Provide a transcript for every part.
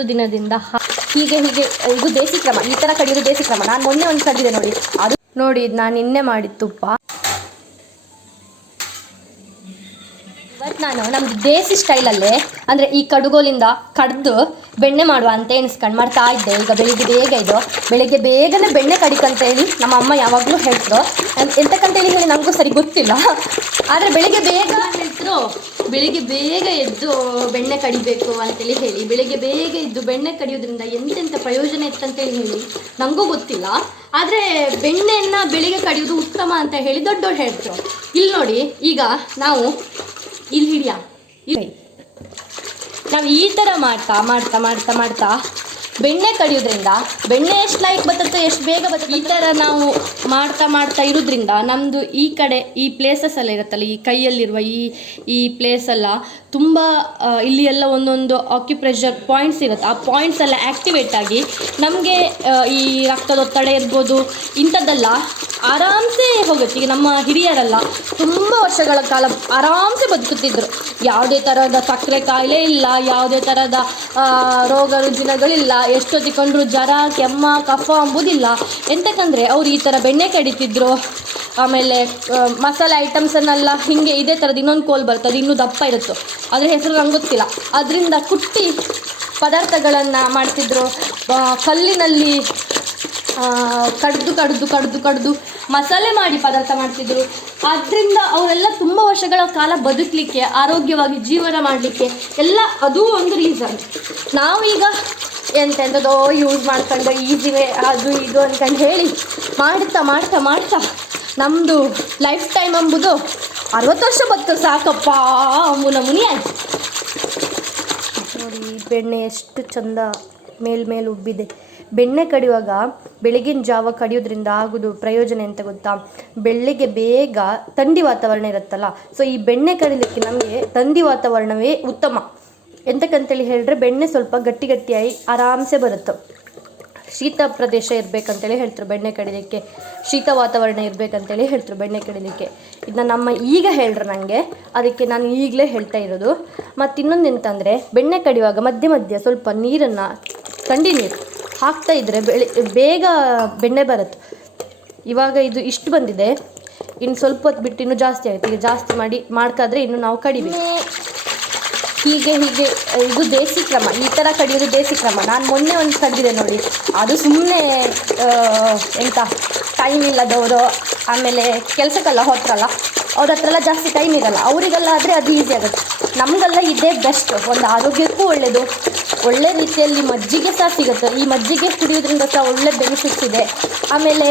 10 ದಿನದಿಂದ ಹೀಗೆ ಇದು ದೇಸಿ ಕ್ರಮ. ಈ ಥರ ಕಡಿಯೋದು ದೇಸಿ ಕ್ರಮ. ನಾನು ಮೊನ್ನೆ ಒಂದು ಕಡಿದೆ ನೋಡಿ, ಅದು ನೋಡಿ ಇದು ನಾನು ನಿನ್ನೆ ಮಾಡಿದ ತುಪ್ಪ. ಇವತ್ತು ನಾನು ನಮ್ಮದು ದೇಸಿ ಸ್ಟೈಲಲ್ಲೇ ಅಂದರೆ ಈ ಕಡುಗೋಲಿಂದ ಕಡ್ದು ಬೆಣ್ಣೆ ಮಾಡುವ ಅಂತ ಎಣಿಸ್ಕೊಂಡು ಮಾಡ್ತಾ ಇದ್ದೆ. ಈಗ ಬೆಳಿಗ್ಗೆ ಬೇಗನೆ ಬೆಣ್ಣೆ ಕಡಿಕಂತ ಹೇಳಿ ನಮ್ಮ ಅಮ್ಮ ಯಾವಾಗಲೂ ಹೇಳ್ತರು. ಎಂತಕ್ಕಂತೇಳಿ ಹೇಳಿ ನನಗೂ ಸರಿ ಗೊತ್ತಿಲ್ಲ, ಆದರೆ ಬೆಳಿಗ್ಗೆ ಬೇಗ ಎದ್ದು ಬೆಣ್ಣೆ ಕಡಿಬೇಕು ಅಂತೇಳಿ ಹೇಳಿ ಬೆಳಿಗ್ಗೆ ಬೇಗ ಎದ್ದು ಬೆಣ್ಣೆ ಕಡಿಯೋದ್ರಿಂದ ಎಂತೆಂಥ ಪ್ರಯೋಜನ ಇತ್ತಂತೇಳಿ ಹೇಳಿ ನನಗೂ ಗೊತ್ತಿಲ್ಲ. ಆದರೆ ಬೆಣ್ಣೆಯನ್ನು ಬೆಳಿಗ್ಗೆ ಕಡಿಯೋದು ಉತ್ತಮ ಅಂತ ಹೇಳಿ ದೊಡ್ಡವ್ರು ಹೇಳ್ತರು. ಇಲ್ಲಿ ನೋಡಿ, ಈಗ ನಾವು ನಾವು ಈ ಥರ ಮಾಡ್ತಾ ಬೆಣ್ಣೆ ಕಡಿಯೋದ್ರಿಂದ ಬೆಣ್ಣೆ ಎಷ್ಟು ಲೈಕ್ ಬರ್ತದೆ, ಎಷ್ಟು ಬೇಗ ಬರ್ತದೆ. ಈ ಥರ ನಾವು ಮಾಡ್ತಾ ಇರೋದ್ರಿಂದ ನಮ್ಮದು ಈ ಕಡೆ ಈ ಪ್ಲೇಸಸ್ ಎಲ್ಲ ಇರುತ್ತಲ್ಲ, ಈ ಕೈಯಲ್ಲಿರುವ ಈ ಪ್ಲೇಸ್ ಎಲ್ಲ ತುಂಬ ಇಲ್ಲಿ ಎಲ್ಲ ಒಂದೊಂದು ಆಕ್ಯುಪ್ರೆಷರ್ ಪಾಯಿಂಟ್ಸ್ ಇರುತ್ತೆ. ಆ ಪಾಯಿಂಟ್ಸ್ ಎಲ್ಲ ಆ್ಯಕ್ಟಿವೇಟ್ ಆಗಿ ನಮಗೆ ಈ ರಕ್ತದೊತ್ತಡ ಇರ್ಬೋದು ಇಂಥದ್ದೆಲ್ಲ ಆರಾಮ್ಸೆ ಹೋಗುತ್ತೆ. ಈಗ ನಮ್ಮ ಹಿರಿಯರೆಲ್ಲ ತುಂಬ ವರ್ಷಗಳ ಕಾಲ ಆರಾಮ್ಸೆ ಬದುಕುತ್ತಿದ್ದರು. ಯಾವುದೇ ಥರದ ಸಕ್ಕರೆ ಕಾಯಿಲೆ ಇಲ್ಲ, ಯಾವುದೇ ಥರದ ರೋಗ ರುಜಿನಗಳಿಲ್ಲ, ಎಷ್ಟೊತ್ತಿಕೊಂಡ್ರು ಜ್ವರ ಕೆಮ್ಮ ಕಫ ಅಂಬುದಿಲ್ಲ. ಎಂತಕ್ಕಂದರೆ ಅವ್ರು ಈ ಥರ ಬೆಣ್ಣೆ ಕಡಿತಿದ್ರು. ಆಮೇಲೆ ಮಸಾಲೆ ಐಟಮ್ಸನ್ನೆಲ್ಲ ಹೀಗೆ ಇದೇ ಥರದ್ದು ಇನ್ನೊಂದು ಕೋಲ್ ಬರ್ತದೆ, ಇನ್ನೂ ದಪ್ಪ ಇರುತ್ತೆ, ಅದ್ರ ಹೆಸರು ನಂಗೆ ಗೊತ್ತಿಲ್ಲ. ಅದರಿಂದ ಕುಟ್ಟಿ ಪದಾರ್ಥಗಳನ್ನು ಮಾಡ್ತಿದ್ರು. ಕಲ್ಲಿನಲ್ಲಿ ಕಡ್ದು ಮಸಾಲೆ ಮಾಡಿ ಪದಾರ್ಥ ಮಾಡ್ತಿದ್ರು. ಆದ್ದರಿಂದ ಅವರೆಲ್ಲ ತುಂಬ ವರ್ಷಗಳ ಕಾಲ ಬದುಕಲಿಕ್ಕೆ, ಆರೋಗ್ಯವಾಗಿ ಜೀವನ ಮಾಡಲಿಕ್ಕೆ ಎಲ್ಲ ಅದೂ ಒಂದು ರೀಸನ್. ನಾವೀಗ ಎಂತೆಂಥದೋ ಯೂಸ್ ಮಾಡ್ಕೊಂಡು ಈಸಿವೆ ಅದು ಇದು ಅಂದ್ಕೊಂಡು ಹೇಳಿ ಮಾಡ್ತಾ ನಮ್ಮದು ಲೈಫ್ ಟೈಮ್ ಎಂಬುದು 60 ವರ್ಷ ಬದುಕು ಸಾಕಪ್ಪ ಮುನಿ ಆಯಿತು. ನೋಡಿ ಬೆಣ್ಣೆ ಎಷ್ಟು ಚಂದ ಮೇಲ್ ಉಬ್ಬಿದೆ. ಬೆಣ್ಣೆ ಕಡಿಯುವಾಗ ಬೆಳಗಿನ ಜಾವ ಕಡಿಯೋದ್ರಿಂದ ಆಗೋದು ಪ್ರಯೋಜನ ಅಂತ ಗೊತ್ತಾ? ಬೆಳಗ್ಗೆ ಬೇಗ ಥಂಡಿ ವಾತಾವರಣ ಇರುತ್ತಲ್ಲ, ಸೊ ಈ ಬೆಣ್ಣೆ ಕಡಿಲಿಕ್ಕೆ ನಮಗೆ ಥಂಡಿ ವಾತಾವರಣವೇ ಉತ್ತಮ. ಎಂತಕ್ಕಂತೇಳಿ ಹೇಳಿದ್ರೆ ಬೆಣ್ಣೆ ಸ್ವಲ್ಪ ಗಟ್ಟಿಯಾಗಿ ಆರಾಮ್ಸೆ ಬರುತ್ತೆ. ಶೀತ ಪ್ರದೇಶ ಇರಬೇಕಂತೇಳಿ ಹೇಳ್ತಾರೆ ಬೆಣ್ಣೆ ಕಡಿಲಿಕ್ಕೆ, ಶೀತ ವಾತಾವರಣ ಇರಬೇಕಂತೇಳಿ ಹೇಳ್ತಾರೆ ಬೆಣ್ಣೆ ಕಡಿಲಿಕ್ಕೆ. ಇದನ್ನ ನಮ್ಮ ಈಗ ಹೇಳ್ರೆ ನನಗೆ, ಅದಕ್ಕೆ ನಾನು ಈಗಲೇ ಹೇಳ್ತಾ ಇರೋದು. ಮತ್ತು ಇನ್ನೊಂದು ಎಂತಂದರೆ, ಬೆಣ್ಣೆ ಕಡಿಯುವಾಗ ಮಧ್ಯೆ ಸ್ವಲ್ಪ ನೀರನ್ನು, ಥಂಡಿ ನೀರು ಹಾಕ್ತಾ ಇದ್ದರೆ ಬೇಗ ಬೆಣ್ಣೆ ಬರುತ್ತೆ. ಇವಾಗ ಇದು ಇಷ್ಟು ಬಂದಿದೆ, ಇನ್ನು ಸ್ವಲ್ಪ ಹೊತ್ತು ಬಿಟ್ಟು ಇನ್ನೂ ಜಾಸ್ತಿ ಆಗುತ್ತೆ. ಈಗ ಜಾಸ್ತಿ ಮಾಡ್ಕಾದ್ರೆ ಇನ್ನು ನಾವು ಕಡಿಬೇಕು. ಹೀಗೆ ಇದು ದೇಸಿ ಕ್ರಮ. ಈ ಥರ ಕಡಿಯೋದು ದೇಸಿ ಕ್ರಮ. ನಾನು ಮೊನ್ನೆ ಒಂದು ಕಡಿದೆ ನೋಡಿ, ಅದು ಸುಮ್ಮನೆ ಟೈಮ್ ಇಲ್ಲದವರು, ಆಮೇಲೆ ಕೆಲಸಕ್ಕೆಲ್ಲ ಹೋಗ್ತಾರಲ್ಲ ಅವ್ರ ಹತ್ರ ಎಲ್ಲ ಜಾಸ್ತಿ ಟೈಮ್ ಇರಲ್ಲ, ಅವರಿಗೆಲ್ಲ ಆದರೆ ಅದು ಈಸಿ ಆಗುತ್ತೆ. ನಮಗೆಲ್ಲ ಇದೇ ಬೆಸ್ಟ್, ಒಂದು ಆರೋಗ್ಯಕ್ಕೂ ಒಳ್ಳೆಯದು. ಒಳ್ಳೆ ರೀತಿಯಲ್ಲಿ ಮಜ್ಜಿಗೆ ಸಹ ಸಿಗುತ್ತೆ. ಈ ಮಜ್ಜಿಗೆ ಕುಡಿಯೋದ್ರಿಂದ ಸಹ ಒಳ್ಳೆ ಬೆನಿಫಿಟ್ಸ್ ಇದೆ. ಆಮೇಲೆ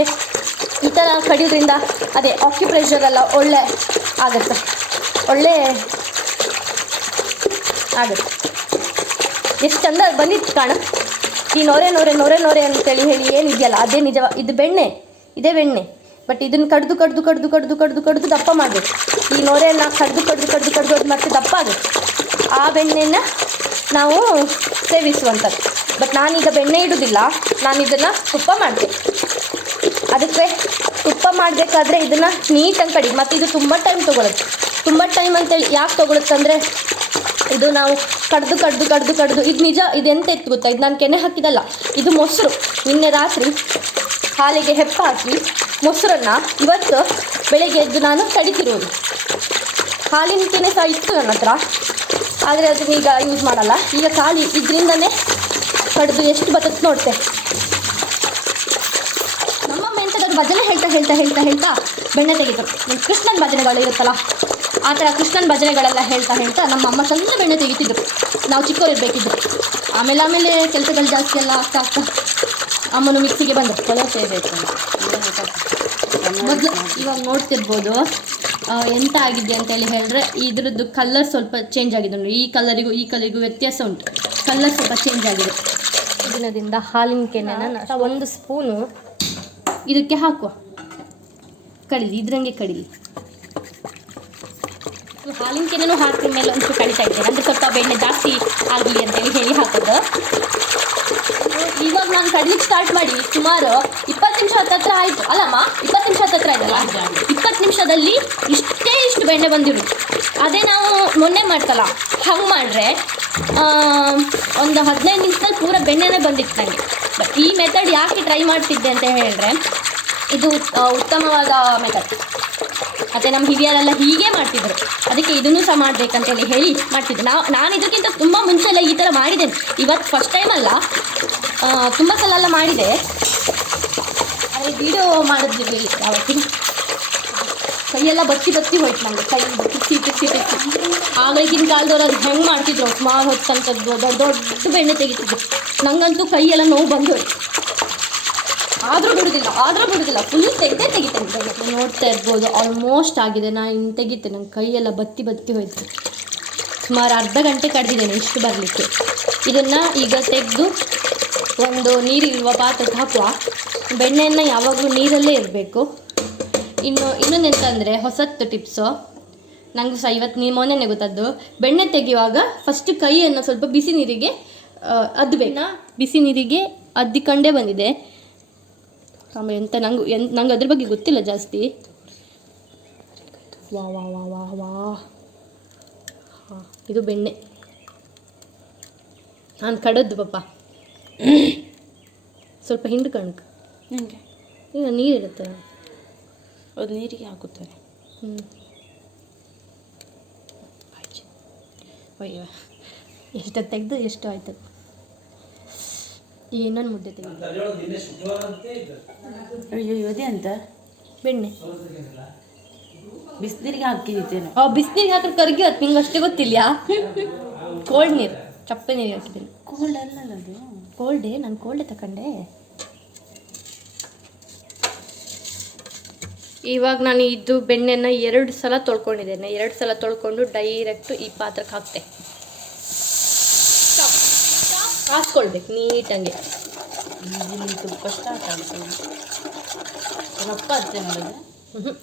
ಈ ಥರ ಕಡಿಯೋದ್ರಿಂದ ಅದೇ ಆಕ್ಯುಪ್ರೆಷರ್ ಎಲ್ಲ ಒಳ್ಳೆ ಆಗುತ್ತೆ. ಎಷ್ಟು ಚಂದ ಬಂದಿತ್ತು ಕಾಣ. ಈ ನೊರೆ ಅಂತೇಳಿ ಹೇಳಿ ಏನಿದೆಯಲ್ಲ ಅದೇ ನಿಜ. ಇದು ಇದೇ ಬೆಣ್ಣೆ. ಬಟ್ ಇದನ್ನು ಕಡ್ದು ದಪ್ಪ ಮಾಡಬೇಕು. ಈ ನೊರೆಯನ್ನು ಕಡ್ದು ಅದು ಮತ್ತೆ ದಪ್ಪ ಆಗುತ್ತೆ. ಆ ಬೆಣ್ಣೆನ ನಾವು ಸೇವಿಸುವಂಥದ್ದು. ಬಟ್ ನಾನೀಗ ಬೆಣ್ಣೆ ಇಡೋದಿಲ್ಲ, ನಾನು ಇದನ್ನು ತುಪ್ಪ ಮಾಡ್ತೇನೆ. ಅದಕ್ಕೆ ತುಪ್ಪ ಮಾಡಬೇಕಾದ್ರೆ ಇದನ್ನು ನೀಟಾಗಿ ಕಡಿ. ಮತ್ತು ಇದು ತುಂಬ ಟೈಮ್ ತೊಗೊಳುತ್ತೆ. ತುಂಬ ಟೈಮ್ ಅಂತೇಳಿ ಯಾಕೆ ತೊಗೊಳುತ್ತೆ ಅಂದರೆ, ಇದು ನಾವು ಕಡ್ದು ಇದು ನಿಜ. ಇದೆಂತ ಇತ್ತು ಗೊತ್ತಾ? ಇದು ನಾನು ಕೆನೆ ಹಾಕಿದಲ್ಲ, ಇದು ಮೊಸರು. ನಿನ್ನೆ ರಾತ್ರಿ ಹಾಲಿಗೆ ಹೆಪ್ಪ ಹಾಕಿ ಮೊಸರನ್ನು ಇವತ್ತು ಬೆಳಗ್ಗೆ ಎದ್ದು ನಾನು ಕಡಿತಿರೋದು. ಹಾಲಿನ ಕೆನೆ ಸಹ ಇತ್ತು ನನ್ನ ಹತ್ರ, ಆದರೆ ಅದನ್ನ ಈಗ ಯೂಸ್ ಮಾಡಲ್ಲ. ಈಗ ಖಾಲಿ ಇದರಿಂದನೇ ಕಡ್ದು ಎಷ್ಟು ಬರ್ತದೆ ನೋಡ್ತೆ. ನಮ್ಮಮ್ಮ ಎಂಥದಾದ್ರು ಭಜನೆ ಹೇಳ್ತಾ ಬೆಣ್ಣೆ ತೆಗಿತಾರೆ. ಕೃಷ್ಣನ ಭಜನೆಗಳು ಇರುತ್ತಲ್ಲ, ಆ ಥರ ಕೃಷ್ಣನ ಭಜನೆಗಳೆಲ್ಲ ಹೇಳ್ತಾ ನಮ್ಮಮ್ಮ ಸಣ್ಣ ಬೆಣ್ಣೆ ತೆಗಿತಿದ್ರು ನಾವು ಚಿಕ್ಕವರಿರಬೇಕಿದ್ರು. ಆಮೇಲೆ ಕೆಲಸಗಳು ಜಾಸ್ತಿ ಎಲ್ಲ ಆಗ್ತಾ ಅಮ್ಮನು ಮಿಕ್ಸಿಗೆ ಬಂದರು. ಮೊದಲು ಇವಾಗ ನೋಡ್ತಿರ್ಬೋದು ಎಂತ ಆಗಿದೆ ಅಂತೇಳಿ ಹೇಳಿದ್ರೆ, ಇದ್ರದ್ದು ಕಲರ್ ಸ್ವಲ್ಪ ಚೇಂಜ್ ಆಗಿದೆ ನೋಡಿ. ಈ ಕಲರಿಗೂ ವ್ಯತ್ಯಾಸ ಉಂಟು. ಕಲರ್ ಸ್ವಲ್ಪ ಚೇಂಜ್ ಆಗಿದೆ. ದಿನದಿಂದ ಹಾಲಿನ ಕೆನೆನ 1 ಸ್ಪೂನು ಇದಕ್ಕೆ ಹಾಕುವ. ಇದ್ರಂಗೆ ಕಡೀಲಿ. ಹಾಲಿನ ಕೆನೆನೂ ಹಾಕಿದ ಮೇಲೆ ಒಂಚೂರು ಕಡಿತಾ ಇದ್ದೇನೆ, ಅಂದರೆ ಸ್ವಲ್ಪ ಬೆಣ್ಣೆ ಜಾಸ್ತಿ ಆಗಲಿ ಅಂತೇಳಿ ಹೇಳಿ ಹಾಕೋದು. ಇವಾಗ ನಾನು ಕಡಿಲಿಕ್ಕೆ ಸ್ಟಾರ್ಟ್ ಮಾಡಿ ಸುಮಾರು 20 ನಿಮಿಷ ಹತ್ತಿರ ಆಯಿತು ಅಲ್ಲಮ್ಮ? 20 ನಿಮಿಷ ಹತ್ತಿರ ಆಯ್ತಲ್ಲ. 20 ನಿಮಿಷದಲ್ಲಿ ಇಷ್ಟು ಬೆಣ್ಣೆ ಬಂದಿರೋದು. ಅದೇ ನಾವು ಮೊನ್ನೆ ಮಾಡ್ತಲ್ಲ ಹಂಗೆ ಮಾಡಿದ್ರೆ ಒಂದು 15 ನಿಮಿಷದಲ್ಲಿ ಪೂರ ಬೆಣ್ಣೆನೇ ಬಂದಿತ್ತು ನನಗೆ. ಬಟ್ ಈ ಮೆಥಡ್ ಯಾಕೆ ಟ್ರೈ ಮಾಡ್ತಿದ್ದೆ ಅಂತ ಹೇಳಿದ್ರೆ ಇದು ಉತ್ತಮವಾದ ಮೆಥಡ್. ಮತ್ತು ನಮ್ಮ ಹಿರಿಯರೆಲ್ಲ ಹೀಗೆ ಮಾಡ್ತಿದ್ರು, ಅದಕ್ಕೆ ಇದನ್ನು ಸಹ ಮಾಡಬೇಕಂತೇಳಿ ಹೇಳಿ ಮಾಡ್ತಿದ್ದೆ. ನಾನು ಇದಕ್ಕಿಂತ ತುಂಬ ಮುಂಚೆ ಎಲ್ಲ ಈ ಥರ ಮಾಡಿದ್ದೇನೆ. ಇವತ್ತು ಫಸ್ಟ್ ಟೈಮ್ ಅಲ್ಲ, ತುಂಬ ಸಲ ಎಲ್ಲ ಮಾಡಿದೆ. ಆದರೆ ವಿಡಿಯೋ ಮಾಡಿದ್ವಿ ಯಾವತ್ತಿನ ಕೈಯೆಲ್ಲ ಬತ್ತಿ ಹೋಯ್ತು ನಮಗೆ, ಕೈ ತುಚ್ಚಿ ಆಗಿನ ಕಾಲದವ್ರು ಅದು ಹೆಂಗೆ ಮಾಡ್ತಿದ್ರು ಸುಮಾರು ಹೊತ್ತು ಅಂತದ್ದು ದೊಡ್ಡ ಬೆಣ್ಣೆ ತೆಗಿತಿದ್ರು. ನನಗಂತೂ ಕೈಯೆಲ್ಲ ನೋವು ಬಂದು ಆದರೂ ಬಿಡುದಿಲ್ಲ ಫುಲ್ ತೆಗಿತೇನೆ. ನೋಡ್ತಾ ಇರ್ಬೋದು ಆಲ್ಮೋಸ್ಟ್ ಆಗಿದೆ. ನಾನು ಇನ್ನು ತೆಗಿತೇನೆ, ನನ್ನ ಕೈಯೆಲ್ಲ ಬತ್ತಿ ಹೋಯ್ತು. ಸುಮಾರು ಅರ್ಧ ಗಂಟೆ ಕಡ್ದಿದ್ದೇನೆ ಇಷ್ಟು ಬರಲಿಕ್ಕೆ. ಇದನ್ನು ಈಗ ತೆಗೆದು ಒಂದು ನೀರಿರುವ ಪಾತ್ರಕ್ಕೆ ಹಾಕುವ. ಬೆಣ್ಣೆಯನ್ನು ಯಾವಾಗಲೂ ನೀರಲ್ಲೇ ಇರಬೇಕು. ಇನ್ನೊಂದೆಂತಂದರೆ ಹೊಸತ್ತು ಟಿಪ್ಸು, ನನಗೂ ಸಹ ಇವತ್ತು ಮೊನ್ನೆ ಗೊತ್ತದ್ದು. ಬೆಣ್ಣೆ ತೆಗೆಯುವಾಗ ಫಸ್ಟ್ ಕೈಯನ್ನು ಸ್ವಲ್ಪ ಬಿಸಿ ನೀರಿಗೆ ಅದ್ದಬೇಕು. ಬಿಸಿ ನೀರಿಗೆ ಅದ್ದಿಕೊಂಡೇ ಬಂದಿದೆ. ಆಮೇಲೆ ನಂಗೆ ಅದ್ರ ಬಗ್ಗೆ ಗೊತ್ತಿಲ್ಲ ಜಾಸ್ತಿ. ವಾ ಹಾಂ, ಇದು ಬೆಣ್ಣೆ ನಾನು ಕಡದ್ದು ಪಾಪ. ಸ್ವಲ್ಪ ಹಿಂಡು ಕಣಕ್ಕೆ ನನಗೆ ಈಗ ನೀರಿರುತ್ತೆ, ಅದು ನೀರಿಗೆ ಹಾಕುತ್ತಾರೆ. ಅಯ್ಯೋ, ಎಷ್ಟು ತೆಗೆದು ಎಷ್ಟು ಆಯ್ತು. ಈಗ ಇನ್ನೊಂದು ಮುದ್ದೆ ತೆಗೆದು. ಅಯ್ಯೋ ಅದೇ ಅಂತ ಬೆಣ್ಣೆ ಬಿಸಿನೀರಿಗೆ ಹಾಕಿದ್ದೇನೆ. ಬಿಸಿನೀರಿಗೆ ಹಾಕಿದ್ರೆ ಕರಗಿ ಹೊತ್ತು ನಿಂಗೆ ಅಷ್ಟೇ ಗೊತ್ತಿಲ್ಲ. ಕೋಲ್ಡ್ ನೀರು, ಚಪ್ಪೆ ನೀರು ಹಾಕಿದ್ದೀನಿ. ಕೋಲ್ಡ್ ಅಲ್ಲಲ್ಲ ಅದು, ಕೋಲ್ಡೇ, ನಾನು ಕೋಲ್ಡೇ ತಗೊಂಡೆ. ಇವಾಗ ನಾನು ಇದು ಬೆಣ್ಣೆನ 2 ಸಲ ತೊಳ್ಕೊಂಡಿದ್ದೇನೆ. 2 ಸಲ ತೊಳ್ಕೊಂಡು ಡೈರೆಕ್ಟು ಈ ಪಾತ್ರಕ್ಕೆ ಹಾಕ್ತೆ. ಹಾಕ್ಕೊಳ್ಬೇಕು ನೀಟಾಗಿ. ತುಪ್ಪ ಸ್ಟಾರ್ಟ್ ಆಗ್ತದೆ. ರಪ್ಪ ಹತ್ತೆ ಮಾಡೋದು.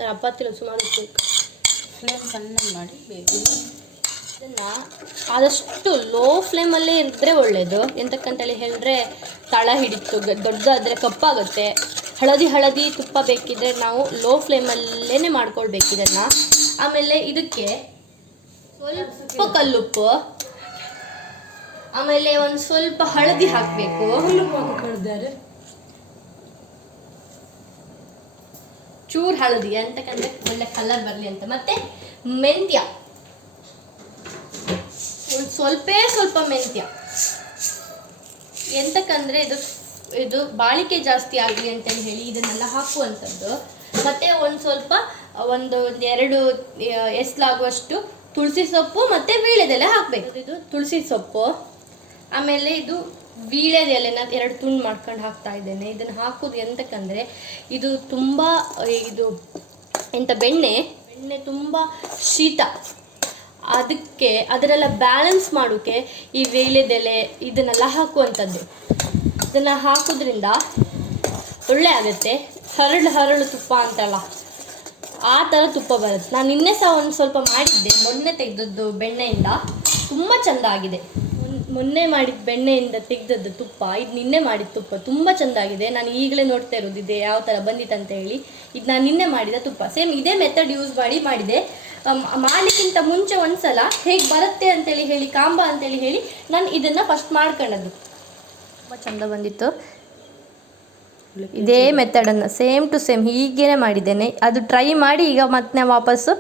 ರಪ್ಪ ಹತ್ತಿಲ್ಲ, ಸುಮಾರು ಫ್ಲೇಮ್ ಸಣ್ಣ ಮಾಡಿ ಬೇಗ. ಇದನ್ನು ಆದಷ್ಟು ಲೋ ಫ್ಲೇಮಲ್ಲೇ ಇದ್ದರೆ ಒಳ್ಳೆಯದು. ಎಂತಕ್ಕಂತೇಳಿ ಹೇಳಿದ್ರೆ ತಳ ಹಿಡಿತು, ದೊಡ್ಡದಾದರೆ ಕಪ್ಪಾಗುತ್ತೆ. ಹಳದಿ ತುಪ್ಪ ಬೇಕಿದ್ರೆ ನಾವು ಲೋ ಫ್ಲೇಮಲ್ಲೇ ಮಾಡ್ಕೊಳ್ಬೇಕು ಇದನ್ನು. ಆಮೇಲೆ ಇದಕ್ಕೆ ಸ್ವಲ್ಪ ಕಲ್ಲುಪ್ಪು, ಆಮೇಲೆ ಒಂದು ಸ್ವಲ್ಪ ಹಳದಿ ಹಾಕಬೇಕು. ಚೂರು ಹಳದಿ ಅಂತಕ್ಕಂದ್ರೆ ಒಳ್ಳೆ ಕಲರ್ ಬರಲಿ ಅಂತ. ಮತ್ತೆ ಮೆಂತ್ಯ, ಒಂದು ಸ್ವಲ್ಪ ಮೆಂತ್ಯ. ಎಂತಕ್ಕಂದ್ರೆ ಇದು ಬಾಳಿಕೆ ಜಾಸ್ತಿ ಆಗಲಿ ಅಂತೇಳಿ ಹೇಳಿ ಇದನ್ನೆಲ್ಲ ಹಾಕುವಂಥದ್ದು. ಮತ್ತು ಒಂದು 2 ಎಸ್ಲಾಗುವಷ್ಟು ತುಳಸಿ ಸೊಪ್ಪು ಮತ್ತು ವೀಳ್ಯದೆಲೆ ಹಾಕಬೇಕು. ಇದು ತುಳಸಿ ಸೊಪ್ಪು, ಆಮೇಲೆ ಇದು ವೀಳ್ಯದೆಲೆನ 2 ತುಂಡು ಮಾಡ್ಕೊಂಡು ಹಾಕ್ತಾ ಇದ್ದೇನೆ. ಇದನ್ನು ಹಾಕೋದು ಎಂತಕ್ಕಂದರೆ ಇದು ತುಂಬ ಬೆಣ್ಣೆ ತುಂಬ ಶೀತ, ಅದಕ್ಕೆ ಅದನ್ನೆಲ್ಲ ಬ್ಯಾಲೆನ್ಸ್ ಮಾಡೋಕ್ಕೆ ಈ ವೀಳ್ಯದೆಲೆ ಇದನ್ನೆಲ್ಲ ಹಾಕುವಂಥದ್ದು. ಇದನ್ನು ಹಾಕೋದ್ರಿಂದ ಒಳ್ಳೆ ಆಗುತ್ತೆ. ಹರಳು ತುಪ್ಪ ಅಂತಲ್ಲ, ಆ ಥರ ತುಪ್ಪ ಬರುತ್ತೆ. ನಾನು ನಿನ್ನೆ ಸಹ ಒಂದು ಸ್ವಲ್ಪ ಮಾಡಿದ್ದೆ, ಮೊನ್ನೆ ತೆಗೆದದ್ದು ಬೆಣ್ಣೆಯಿಂದ. ತುಂಬ ಚೆಂದ ಆಗಿದೆ. ಮೊನ್ನೆ ಮಾಡಿದ ಬೆಣ್ಣೆಯಿಂದ ತೆಗೆದದ್ದು ತುಪ್ಪ, ಇದು ನಿನ್ನೆ ಮಾಡಿದ ತುಪ್ಪ ತುಂಬ ಚೆಂದ ಆಗಿದೆ. ನಾನು ಈಗಲೇ ನೋಡ್ತಾ ಇರೋದು ಇದೆ ಯಾವ ಥರ ಬಂದಿತ್ತಂತ ಹೇಳಿ. ಇದು ನಾನು ನಿನ್ನೆ ಮಾಡಿದ ತುಪ್ಪ. ಸೇಮ್ ಇದೇ ಮೆಥಡ್ ಯೂಸ್ ಮಾಡಿದೆ. ಮಾಡಲಿಕ್ಕಿಂತ ಮುಂಚೆ ಒಂದು ಸಲ ಹೇಗೆ ಬರುತ್ತೆ ಅಂತೇಳಿ ಹೇಳಿ ಕಾಂಬ ಅಂತೇಳಿ ಹೇಳಿ ನಾನು ಇದನ್ನು ಫಸ್ಟ್ ಮಾಡ್ಕೊಂಡದ್ದು. ತುಂಬ ಚೆಂದ ಬಂದಿತ್ತು. ಇದೇ ಮೆಥಡನ್ನು ಸೇಮ್ ಟು ಸೇಮ್ ಹೀಗೇ ಮಾಡಿದ್ದೇನೆ. ಅದು ಟ್ರೈ ಮಾಡಿ ಈಗ ಮತ್ತೆ ವಾಪಸ್ಸು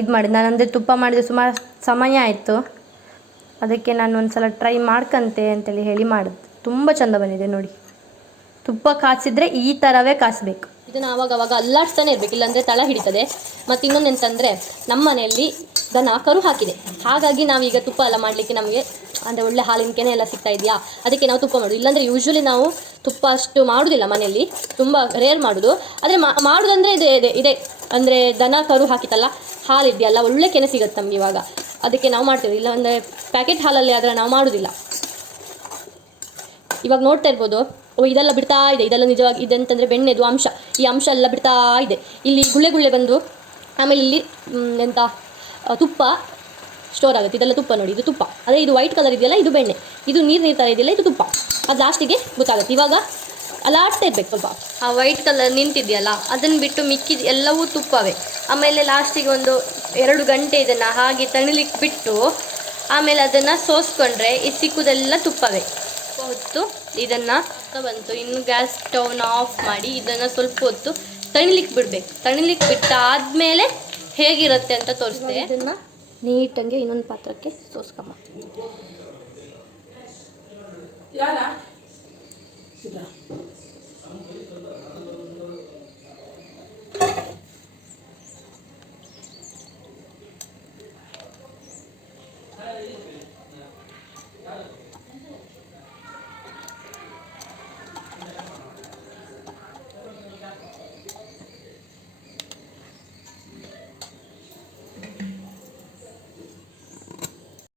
ಇದು ಮಾಡಿದೆ. ನಾನು ಅಂದರೆ ತುಪ್ಪ ಮಾಡಿದೆ ಸುಮಾರು ಸಮಯ ಆಯಿತು, ಅದಕ್ಕೆ ನಾನು ಒಂದು ಸಲ ಟ್ರೈ ಮಾಡ್ಕಂತೆ ಅಂತೇಳಿ ಹೇಳಿ ಮಾಡಿದ್ದು. ತುಂಬ ಚೆಂದ ಬಂದಿದೆ ನೋಡಿ. ತುಪ್ಪ ಕಾಯಿಸಿದ್ರೆ ಈ ಥರವೇ ಕಾಯಿಸ್ಬೇಕು. ಇದನ್ನು ಆವಾಗ ಅಲ್ಲಾಡ್ತಾನೆ ಇರಬೇಕು, ಇಲ್ಲಾಂದರೆ ತಳ ಹಿಡಿತದೆ. ಮತ್ತು ಇನ್ನೊಂದು ಎಂತಂದರೆ ನಮ್ಮ ಮನೆಯಲ್ಲಿ ದನ ಕರು ಹಾಕಿದೆ, ಹಾಗಾಗಿ ನಾವೀಗ ತುಪ್ಪ ಎಲ್ಲ ಮಾಡಲಿಕ್ಕೆ ನಮಗೆ ಅಂದರೆ ಒಳ್ಳೆ ಹಾಲಿನ ಕೆನೆ ಎಲ್ಲ ಸಿಗ್ತಾ ಇದೆಯಾ, ಅದಕ್ಕೆ ನಾವು ತುಪ್ಪ ಮಾಡೋದು. ಇಲ್ಲಾಂದರೆ ಯೂಶ್ವಲಿ ನಾವು ತುಪ್ಪ ಅಷ್ಟು ಮಾಡೋದಿಲ್ಲ ಮನೆಯಲ್ಲಿ, ತುಂಬ ರೇರ್ ಮಾಡೋದು. ಆದರೆ ಮಾಡೋದಂದರೆ ಇದೆ ಅಂದರೆ ದನ ಕರು ಹಾಕಿತ್ತಲ್ಲ ಹಾಲಿದೆಯಲ್ಲ ಒಳ್ಳೆ ಕೆನೆ ಸಿಗುತ್ತೆ ನಮ್ಗೆ ಇವಾಗ, ಅದಕ್ಕೆ ನಾವು ಮಾಡ್ತೀವಿ. ಇಲ್ಲ ಅಂದರೆ ಪ್ಯಾಕೆಟ್ ಹಾಲಲ್ಲಿ ಆದರೆ ನಾವು ಮಾಡೋದಿಲ್ಲ. ಇವಾಗ ನೋಡ್ತಾ ಇರ್ಬೋದು, ಇದೆಲ್ಲ ಬಿಡ್ತಾ ಇದೆ. ಇದೆಲ್ಲ ನಿಜವಾಗಿ ಇದೆಂತಂದರೆ ಬೆಣ್ಣೆದು ಅಂಶ, ಈ ಅಂಶ ಎಲ್ಲ ಬಿಡ್ತಾ ಇದೆ. ಇಲ್ಲಿ ಗುಳ್ಳೆ ಬಂದು ಆಮೇಲೆ ಇಲ್ಲಿ ತುಪ್ಪ ಸ್ಟೋರ್ ಆಗುತ್ತೆ. ಇದೆಲ್ಲ ತುಪ್ಪ ನೋಡಿ, ಇದು ತುಪ್ಪ. ಅದೇ ಇದು ವೈಟ್ ಕಲರ್ ಇದೆಯಲ್ಲ ಇದು ಬೆಣ್ಣೆ, ಇದು ನೀರು ಥರ ಇದೆಯಲ್ಲ ಇದು ತುಪ್ಪ. ಅದು ಲಾಸ್ಟಿಗೆ ಗೊತ್ತಾಗುತ್ತೆ. ಇವಾಗ ಅಲ್ಲಾಡ್ತಾ ಇರ್ಬೇಕು ಸ್ವಲ್ಪ. ಆ ವೈಟ್ ಕಲರ್ ನಿಂತಿದೆಯಲ್ಲ ಅದನ್ನು ಬಿಟ್ಟು ಮಿಕ್ಕಿದ ಎಲ್ಲವೂ ತುಪ್ಪವೇ. ಆಮೇಲೆ ಲಾಸ್ಟಿಗೆ ಒಂದು 2 ಗಂಟೆ ಇದನ್ನು ಹಾಗೆ ತಣಿಲಿಕ್ಕೆ ಬಿಟ್ಟು ಆಮೇಲೆ ಅದನ್ನು ಸೋಸ್ಕೊಂಡ್ರೆ ಈ ಸಿಕ್ಕುದೆಲ್ಲ ತುಪ್ಪವೇ. ಹೊತ್ತು ಇದನ್ನು ಬಂತು. ಇನ್ನು ಗ್ಯಾಸ್ ಸ್ಟವ್ನ ಆಫ್ ಮಾಡಿ ಇದನ್ನು ಸ್ವಲ್ಪ ಹೊತ್ತು ತಣಿಲಿಕ್ಕೆ ಬಿಡಬೇಕು. ತಣಿಲಿಕ್ಕೆ ಬಿಟ್ಟಾದ್ಮೇಲೆ ಹೇಗಿರುತ್ತೆ ಅಂತ ತೋರಿಸ್ತೆ. ಇದನ್ನು ನೀಟಂಗೆ ಇನ್ನೊಂದು ಪಾತ್ರಕ್ಕೆ ಸೋಸ್ಕಮ್ಮ.